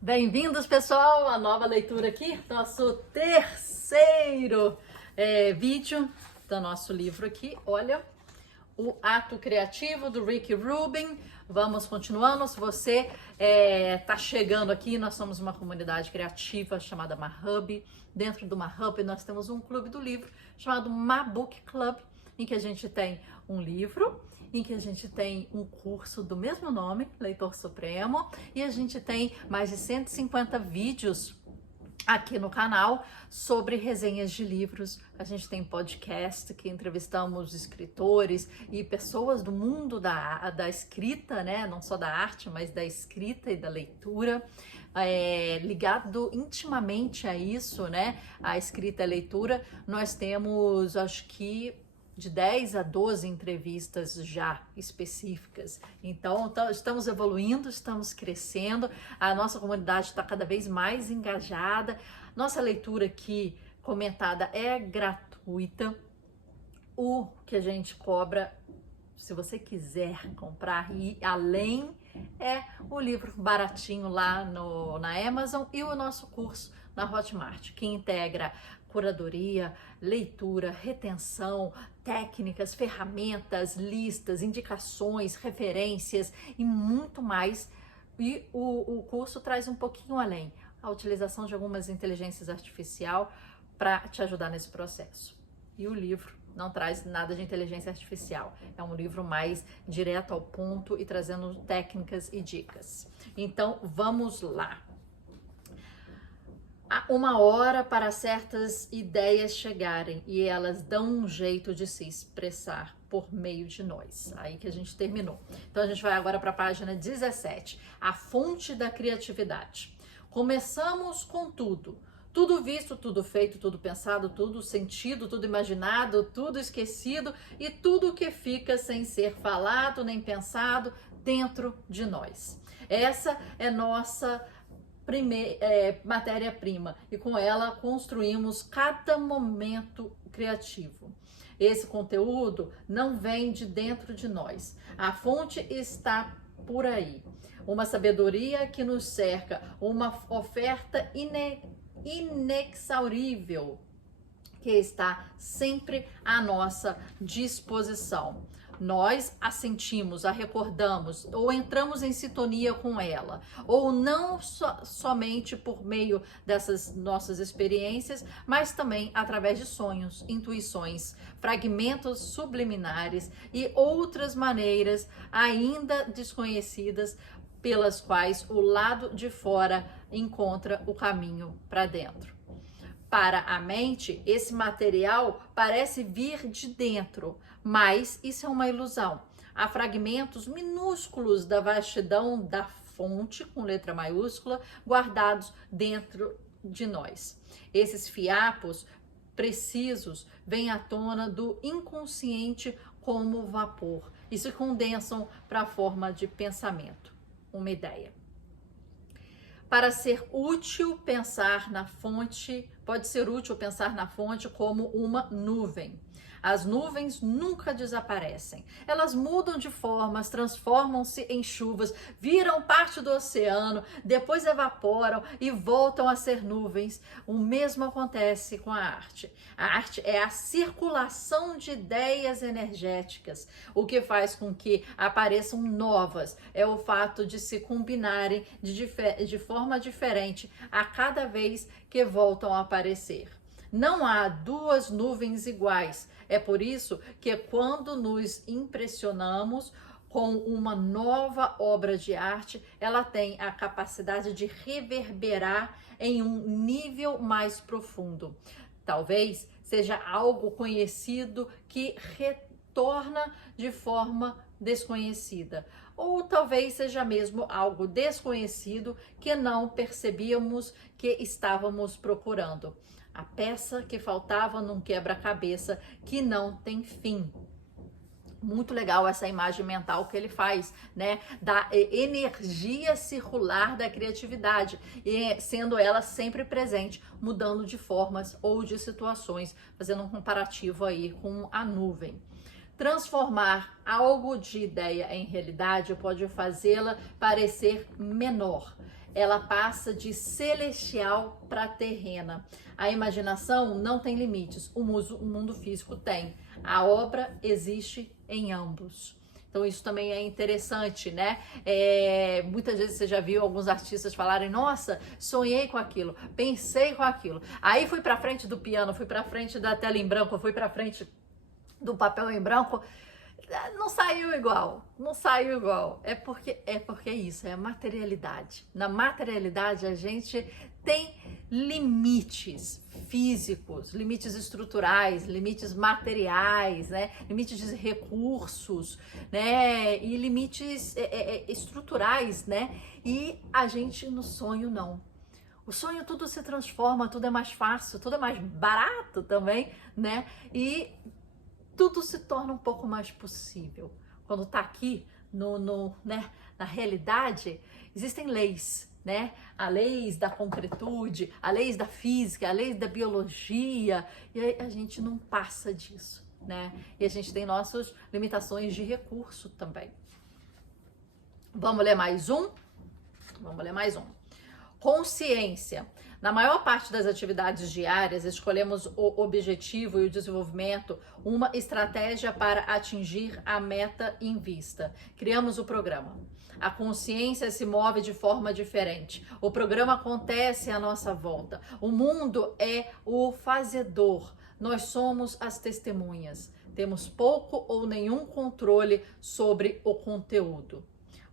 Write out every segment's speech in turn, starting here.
Bem-vindos, pessoal, à nova leitura aqui, nosso terceiro vídeo do nosso livro aqui, olha, O Ato Criativo, do Rick Rubin. Vamos continuando, se você está chegando aqui, nós somos uma comunidade criativa chamada Mahub. Dentro do Mahub nós temos um clube do livro chamado Mabook Club, em que a gente tem um livro, em que a gente tem um curso do mesmo nome, Leitor Supremo, e a gente tem mais de 150 vídeos aqui no canal sobre resenhas de livros. A gente tem podcast que entrevistamos escritores e pessoas do mundo da escrita, né? Não só da arte, mas da escrita e da leitura. Ligado intimamente a isso, né? A escrita e a leitura. Nós temos, acho que, de 10 a 12 entrevistas já específicas. Então, estamos evoluindo, estamos crescendo, a nossa comunidade está cada vez mais engajada. Nossa leitura aqui comentada é gratuita. O que a gente cobra, se você quiser comprar e ir além, é o livro baratinho lá na Amazon e o nosso curso na Hotmart, que integra curadoria, leitura, retenção, técnicas, ferramentas, listas, indicações, referências e muito mais. E o curso traz um pouquinho além, a utilização de algumas inteligências artificiais para te ajudar nesse processo. E o livro não traz nada de inteligência artificial, é um livro mais direto ao ponto e trazendo técnicas e dicas. Então, vamos lá. Há uma hora para certas ideias chegarem e elas dão um jeito de se expressar por meio de nós. Aí que a gente terminou. Então a gente vai agora para a página 17, a fonte da criatividade. Começamos com tudo. Tudo visto, tudo feito, tudo pensado, tudo sentido, tudo imaginado, tudo esquecido e tudo que fica sem ser falado nem pensado dentro de nós. Essa é nossa matéria-prima e com ela construímos cada momento criativo. Esse conteúdo não vem de dentro de nós, a fonte está por aí. Uma sabedoria que nos cerca, uma oferta inexaurível que está sempre à nossa disposição. Nós a sentimos, a recordamos, ou entramos em sintonia com ela, ou não somente por meio dessas nossas experiências, mas também através de sonhos, intuições, fragmentos subliminares e outras maneiras ainda desconhecidas pelas quais o lado de fora encontra o caminho para dentro. Para a mente, esse material parece vir de dentro, mas isso é uma ilusão. Há fragmentos minúsculos da vastidão da fonte, com letra maiúscula, guardados dentro de nós. Esses fiapos precisos vêm à tona do inconsciente como vapor e se condensam para a forma de pensamento, uma ideia. Para ser útil pensar na fonte, pode ser útil pensar na fonte como uma nuvem. As nuvens nunca desaparecem. Elas mudam de formas, transformam-se em chuvas, viram parte do oceano, depois evaporam e voltam a ser nuvens. O mesmo acontece com a arte. A arte é a circulação de ideias energéticas. O que faz com que apareçam novas é o fato de se combinarem de forma diferente a cada vez que voltam a aparecer. Não há duas nuvens iguais. É por isso que quando nos impressionamos com uma nova obra de arte, ela tem a capacidade de reverberar em um nível mais profundo. Talvez seja algo conhecido que retorna de forma desconhecida, ou talvez seja mesmo algo desconhecido que não percebíamos que estávamos procurando. A peça que faltava num quebra-cabeça que não tem fim. Muito legal essa imagem mental que ele faz, né? Da energia circular da criatividade, e sendo ela sempre presente, mudando de formas ou de situações, fazendo um comparativo aí com a nuvem. Transformar algo de ideia em realidade pode fazê-la parecer menor. Ela passa de celestial para terrena. A imaginação não tem limites, o mundo físico tem. A obra existe em ambos. Então isso também é interessante, né? Muitas vezes você já viu alguns artistas falarem: nossa, sonhei com aquilo, pensei com aquilo. Aí fui para frente do piano, fui para frente da tela em branco, fui para frente do papel em branco. Não saiu igual, não saiu igual. É porque isso, é a materialidade. Na materialidade a gente tem limites físicos, limites estruturais, limites materiais, né? Limites de recursos, né? E limites estruturais, né? E a gente no sonho não. O sonho tudo se transforma, tudo é mais fácil, tudo é mais barato também, né? E tudo se torna um pouco mais possível. Quando está aqui né, na realidade, existem leis, né? A leis da concretude, a leis da física, a leis da biologia, e aí a gente não passa disso, né? E a gente tem nossas limitações de recurso também. Vamos ler mais um? Vamos ler mais um. Consciência. Na maior parte das atividades diárias, escolhemos o objetivo e o desenvolvimento, uma estratégia para atingir a meta em vista. Criamos o programa. A consciência se move de forma diferente. O programa acontece à nossa volta. O mundo é o fazedor. Nós somos as testemunhas. Temos pouco ou nenhum controle sobre o conteúdo.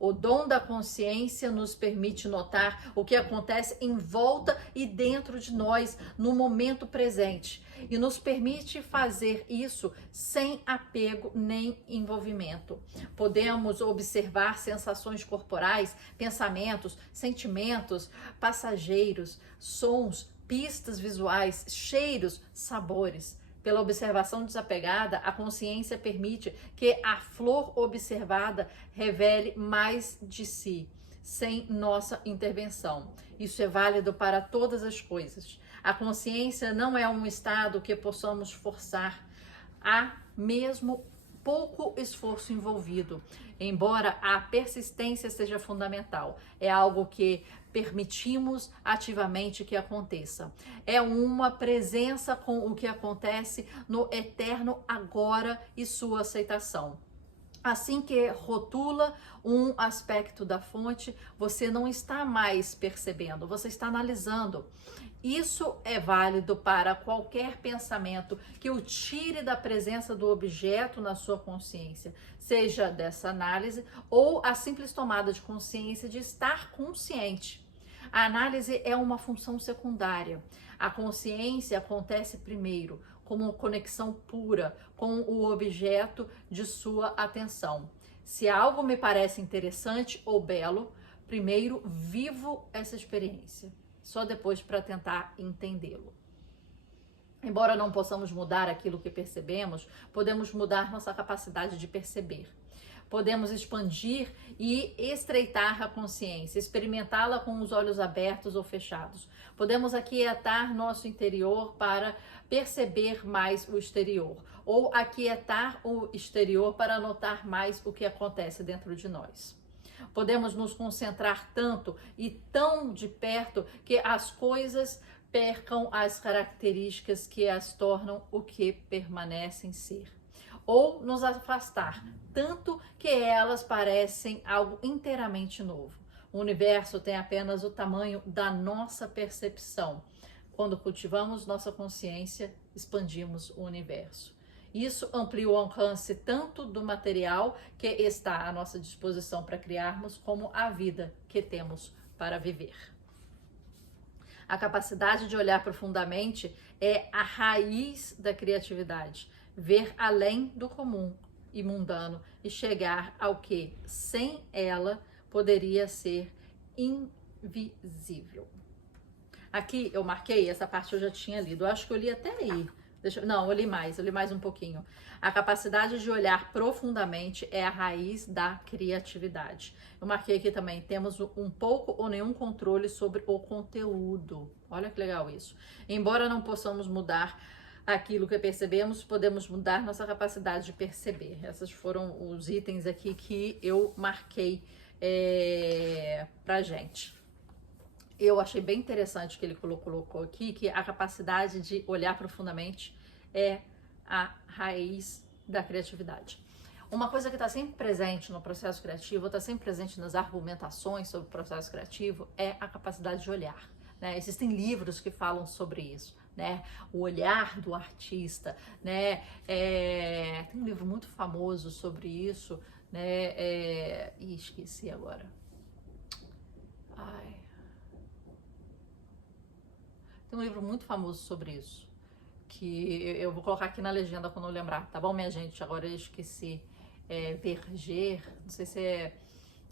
O dom da consciência nos permite notar o que acontece em volta e dentro de nós no momento presente e nos permite fazer isso sem apego nem envolvimento. Podemos observar sensações corporais, pensamentos, sentimentos passageiros, sons, pistas visuais, cheiros, sabores. Pela observação desapegada, a consciência permite que a flor observada revele mais de si, sem nossa intervenção. Isso é válido para todas as coisas. A consciência não é um estado que possamos forçar. Há mesmo pouco esforço envolvido, embora a persistência seja fundamental. É algo que permitimos ativamente que aconteça. É uma presença com o que acontece no eterno agora e sua aceitação. Assim que rotula um aspecto da fonte, você não está mais percebendo, você está analisando. Isso é válido para qualquer pensamento que o tire da presença do objeto na sua consciência, seja dessa análise ou a simples tomada de consciência de estar consciente. A análise é uma função secundária. A consciência acontece primeiro, como uma conexão pura com o objeto de sua atenção. Se algo me parece interessante ou belo, primeiro vivo essa experiência, só depois para tentar entendê-lo. Embora não possamos mudar aquilo que percebemos, podemos mudar nossa capacidade de perceber. Podemos expandir e estreitar a consciência, experimentá-la com os olhos abertos ou fechados. Podemos aquietar nosso interior para perceber mais o exterior, ou aquietar o exterior para notar mais o que acontece dentro de nós. Podemos nos concentrar tanto e tão de perto que as coisas percam as características que as tornam o que permanecem ser. Ou nos afastar tanto que elas parecem algo inteiramente novo. O universo tem apenas o tamanho da nossa percepção. Quando cultivamos nossa consciência, expandimos o universo. Isso amplia o alcance tanto do material que está à nossa disposição para criarmos, como a vida que temos para viver. A capacidade de olhar profundamente é a raiz da criatividade. Ver além do comum e mundano e chegar ao que, sem ela, poderia ser invisível. Aqui eu marquei, essa parte eu já tinha lido, eu acho que eu li até aí. Eu li mais um pouquinho. A capacidade de olhar profundamente é a raiz da criatividade. Eu marquei aqui também, temos um pouco ou nenhum controle sobre o conteúdo. Olha que legal isso. Embora não possamos mudar aquilo que percebemos, podemos mudar nossa capacidade de perceber. Esses foram os itens aqui que eu marquei pra gente. Eu achei bem interessante que ele colocou aqui, que a capacidade de olhar profundamente é a raiz da criatividade. Uma coisa que está sempre presente no processo criativo, está sempre presente nas argumentações sobre o processo criativo, é a capacidade de olhar, né? Existem livros que falam sobre isso, né? O olhar do artista, né? Tem um livro muito famoso sobre isso, né? Esqueci agora. Tem um livro muito famoso sobre isso, que eu vou colocar aqui na legenda quando eu lembrar, tá bom, minha gente? Agora eu esqueci. Verger, não sei se é...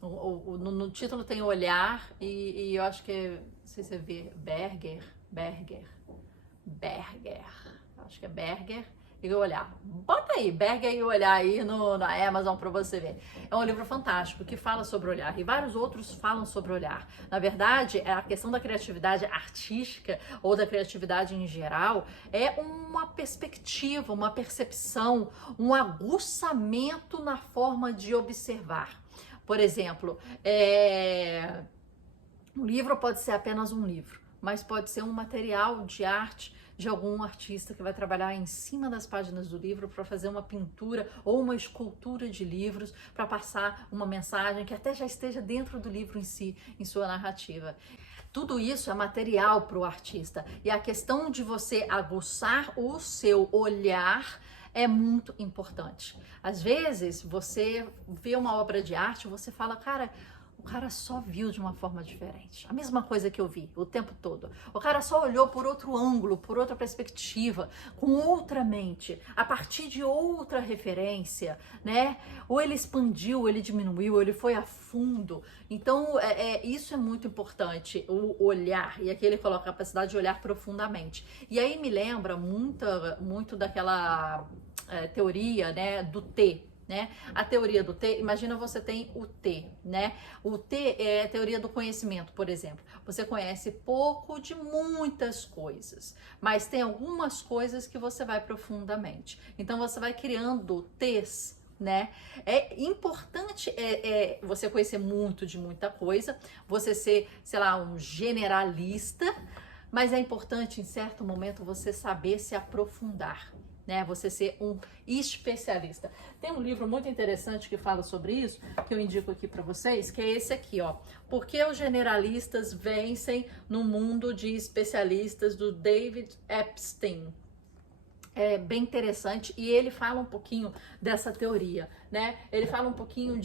No título tem olhar e eu acho que é... Não sei se é Berger, acho que é Berger e olhar. Bota aí, Berger e olhar aí na Amazon pra você ver. É um livro fantástico que fala sobre olhar e vários outros falam sobre olhar. Na verdade, a questão da criatividade artística ou da criatividade em geral é uma perspectiva, uma percepção, um aguçamento na forma de observar. Por exemplo, um livro pode ser apenas um livro, mas pode ser um material de arte de algum artista que vai trabalhar em cima das páginas do livro para fazer uma pintura ou uma escultura de livros para passar uma mensagem que até já esteja dentro do livro em si, em sua narrativa. Tudo isso é material para o artista e a questão de você aguçar o seu olhar é muito importante. Às vezes você vê uma obra de arte e você fala, cara, o cara só viu de uma forma diferente. A mesma coisa que eu vi o tempo todo. O cara só olhou por outro ângulo, por outra perspectiva, com outra mente, a partir de outra referência, né? Ou ele expandiu, ou ele diminuiu, ou ele foi a fundo. Então, isso é muito importante, o olhar. E aqui ele coloca a capacidade de olhar profundamente. E aí me lembra muito daquela teoria, né, do T. Né? A teoria do T, imagina você tem o T, né? O T é a teoria do conhecimento, por exemplo. Você conhece pouco de muitas coisas, mas tem algumas coisas que você vai profundamente. Então você vai criando T's, né? É importante você conhecer muito de muita coisa, você ser, sei lá, um generalista, mas é importante em certo momento você saber se aprofundar. Né, você ser um especialista. Tem um livro muito interessante que fala sobre isso, que eu indico aqui para vocês, que é esse aqui, ó. Por que os generalistas vencem no mundo de especialistas, do David Epstein. É bem interessante e ele fala um pouquinho dessa teoria, né? Ele fala um pouquinho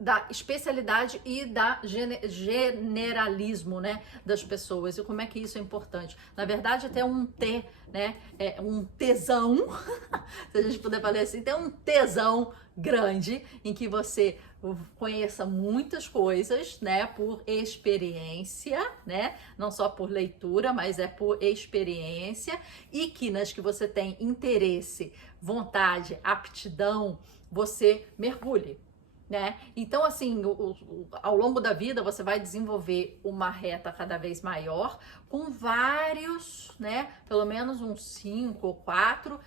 da especialidade e da generalismo, né, das pessoas, e como é que isso é importante. Na verdade, até um T, né, um tesão, se a gente puder falar assim, tem um tesão grande em que você conheça muitas coisas, né, por experiência, né, não só por leitura, mas por experiência, e que nas que você tem interesse, vontade, aptidão, você mergulhe. Né? Então, assim, ao longo da vida você vai desenvolver uma reta cada vez maior com vários, né? Pelo menos uns 5 ou 4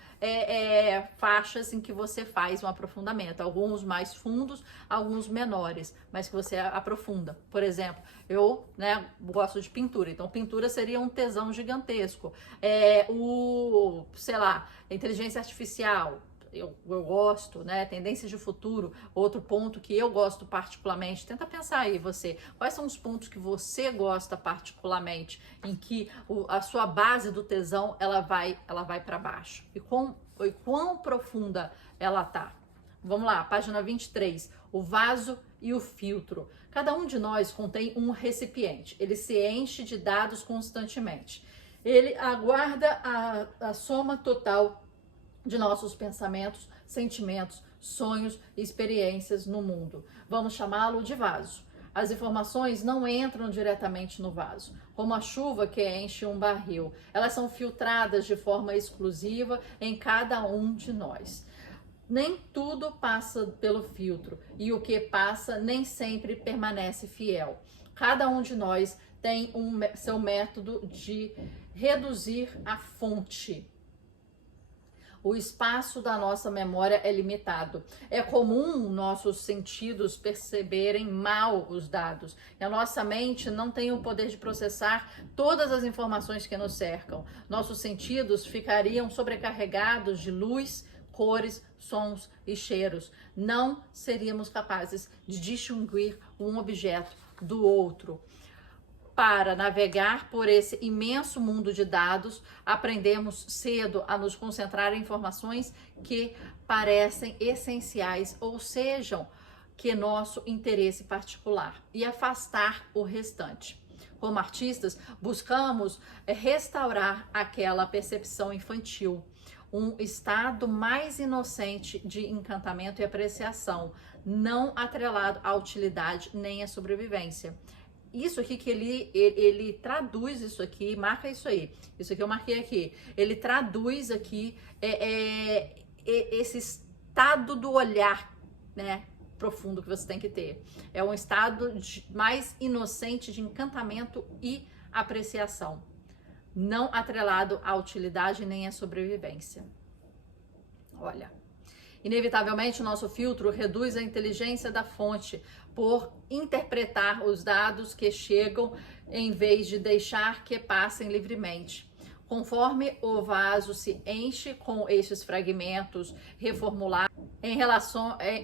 faixas em que você faz um aprofundamento. Alguns mais fundos, alguns menores, mas que você aprofunda. Por exemplo, eu, né, gosto de pintura, então pintura seria um tesão gigantesco. Sei lá, inteligência artificial. Eu gosto, né? Tendências de futuro, outro ponto que eu gosto particularmente. Tenta pensar aí você, quais são os pontos que você gosta particularmente, em que a sua base do tesão ela vai para baixo. E quão profunda ela tá. Vamos lá, página 23. O vaso e o filtro. Cada um de nós contém um recipiente. Ele se enche de dados constantemente. Ele aguarda a soma total de nossos pensamentos, sentimentos, sonhos e experiências no mundo. Vamos chamá-lo de vaso. As informações não entram diretamente no vaso, como a chuva que enche um barril. Elas são filtradas de forma exclusiva em cada um de nós. Nem tudo passa pelo filtro e o que passa nem sempre permanece fiel. Cada um de nós tem seu método de reduzir a fonte. O espaço da nossa memória é limitado. É comum nossos sentidos perceberem mal os dados. E a nossa mente não tem o poder de processar todas as informações que nos cercam. Nossos sentidos ficariam sobrecarregados de luz, cores, sons e cheiros. Não seríamos capazes de distinguir um objeto do outro. Para navegar por esse imenso mundo de dados, aprendemos cedo a nos concentrar em informações que parecem essenciais ou sejam que nosso interesse particular e afastar o restante. Como artistas, buscamos restaurar aquela percepção infantil, um estado mais inocente de encantamento e apreciação, não atrelado à utilidade nem à sobrevivência. Isso aqui que ele traduz isso aqui, marca isso aí. Isso aqui eu marquei aqui. Ele traduz aqui esse estado do olhar, né, profundo que você tem que ter. É um estado mais inocente de encantamento e apreciação, não atrelado à utilidade nem à sobrevivência. Olha, inevitavelmente o nosso filtro reduz a inteligência da fonte por interpretar os dados que chegam em vez de deixar que passem livremente. Conforme o vaso se enche com estes fragmentos reformulados,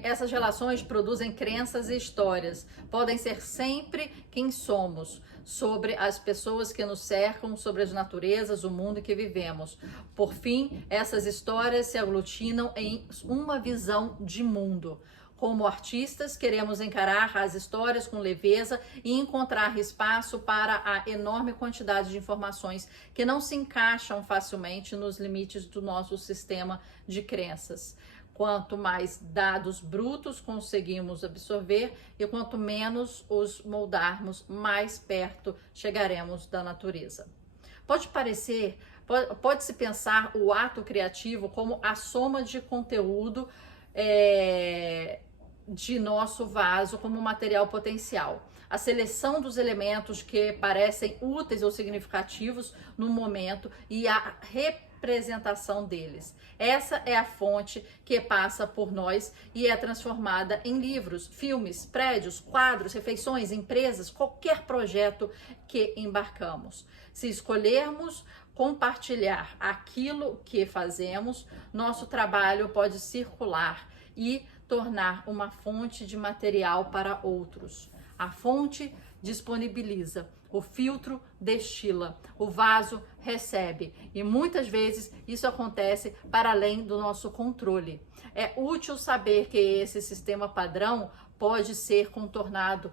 essas relações produzem crenças e histórias. Podem ser sempre quem somos, sobre as pessoas que nos cercam, sobre as naturezas, o mundo em que vivemos. Por fim, essas histórias se aglutinam em uma visão de mundo. Como artistas, queremos encarar as histórias com leveza e encontrar espaço para a enorme quantidade de informações que não se encaixam facilmente nos limites do nosso sistema de crenças. Quanto mais dados brutos conseguimos absorver e quanto menos os moldarmos, mais perto chegaremos da natureza. Pode-se pensar o ato criativo como a soma de conteúdo de nosso vaso como material potencial. A seleção dos elementos que parecem úteis ou significativos no momento e a representação deles. Essa é a fonte que passa por nós e é transformada em livros, filmes, prédios, quadros, refeições, empresas, qualquer projeto que embarcamos. Se escolhermos compartilhar aquilo que fazemos, nosso trabalho pode circular e tornar uma fonte de material para outros. A fonte disponibiliza, o filtro destila, o vaso recebe e muitas vezes isso acontece para além do nosso controle. É útil saber que esse sistema padrão pode ser contornado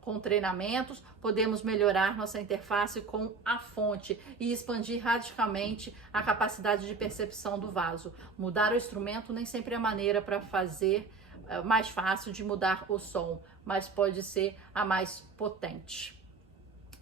com treinamentos, podemos melhorar nossa interface com a fonte e expandir radicalmente a capacidade de percepção do vaso. Mudar o instrumento nem sempre é a maneira para fazer mais fácil de mudar o som, mas pode ser a mais potente.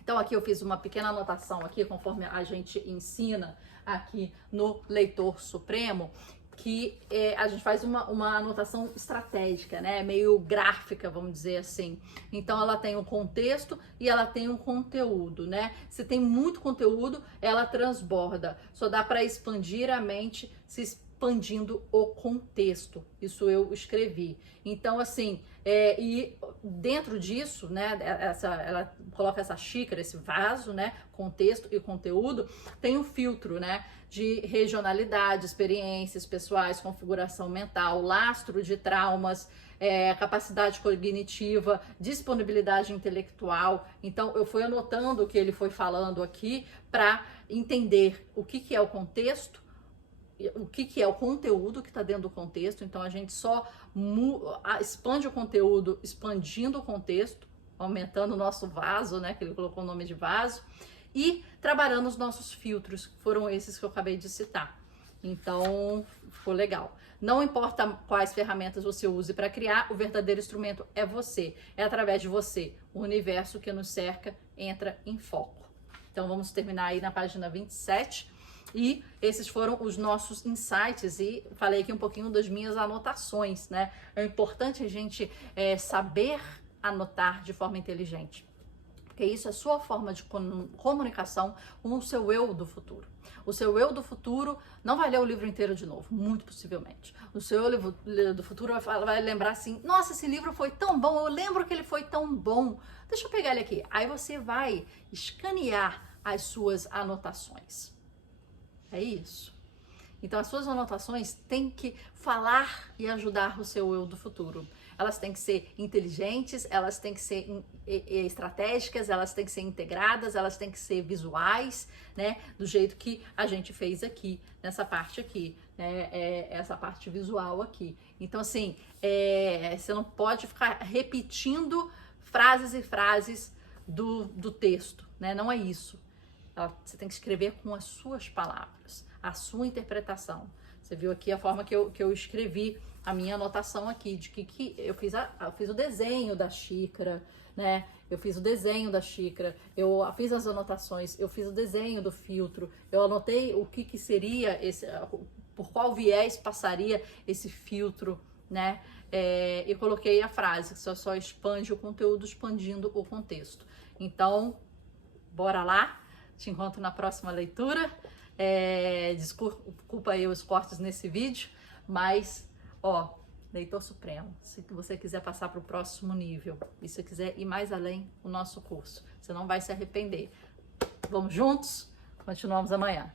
Então aqui eu fiz uma pequena anotação aqui, conforme a gente ensina aqui no Leitor Supremo, que a gente faz uma anotação estratégica, né? Meio gráfica, vamos dizer assim. Então ela tem um contexto e ela tem um conteúdo, né? Se tem muito conteúdo, ela transborda. Só dá para expandir a mente se expandindo o contexto. Isso eu escrevi. Então, assim, e dentro disso, né, ela coloca essa xícara, esse vaso, né, contexto e conteúdo, tem um filtro, né, de regionalidade, experiências pessoais, configuração mental, lastro de traumas, capacidade cognitiva, disponibilidade intelectual. Então, eu fui anotando o que ele foi falando aqui para entender o que é o contexto, o que é o conteúdo que está dentro do contexto. Então a gente só expande o conteúdo expandindo o contexto, aumentando o nosso vaso, né, que ele colocou o nome de vaso, e trabalhando os nossos filtros, que foram esses que eu acabei de citar. Então ficou legal. Não importa quais ferramentas você use para criar, o verdadeiro instrumento é você, é através de você. O universo que nos cerca entra em foco. Então vamos terminar aí na página 27. E esses foram os nossos insights e falei aqui um pouquinho das minhas anotações, né? É importante a gente saber anotar de forma inteligente. Porque isso é sua forma de comunicação com o seu eu do futuro. O seu eu do futuro não vai ler o livro inteiro de novo, muito possivelmente. O seu eu do futuro vai lembrar assim, nossa, esse livro foi tão bom, eu lembro que ele foi tão bom. Deixa eu pegar ele aqui. Aí você vai escanear as suas anotações. É isso. Então, as suas anotações têm que falar e ajudar o seu eu do futuro. Elas têm que ser inteligentes, elas têm que ser estratégicas, elas têm que ser integradas, elas têm que ser visuais, né? Do jeito que a gente fez aqui, nessa parte aqui, né? Essa parte visual aqui. Então, assim, você não pode ficar repetindo frases e frases do texto, né? Não é isso. Você tem que escrever com as suas palavras, a sua interpretação. Você viu aqui a forma que eu escrevi a minha anotação aqui, de que eu fiz o desenho da xícara, né? Eu fiz o desenho da xícara, eu fiz as anotações, eu fiz o desenho do filtro, eu anotei o que seria por qual viés passaria esse filtro, né? E coloquei a frase, que só expande o conteúdo, expandindo o contexto. Então, bora lá? Te encontro na próxima leitura. Desculpa aí os cortes nesse vídeo, mas, Leitor Supremo, se você quiser passar para o próximo nível e se quiser ir mais além, o nosso curso, você não vai se arrepender. Vamos juntos? Continuamos amanhã.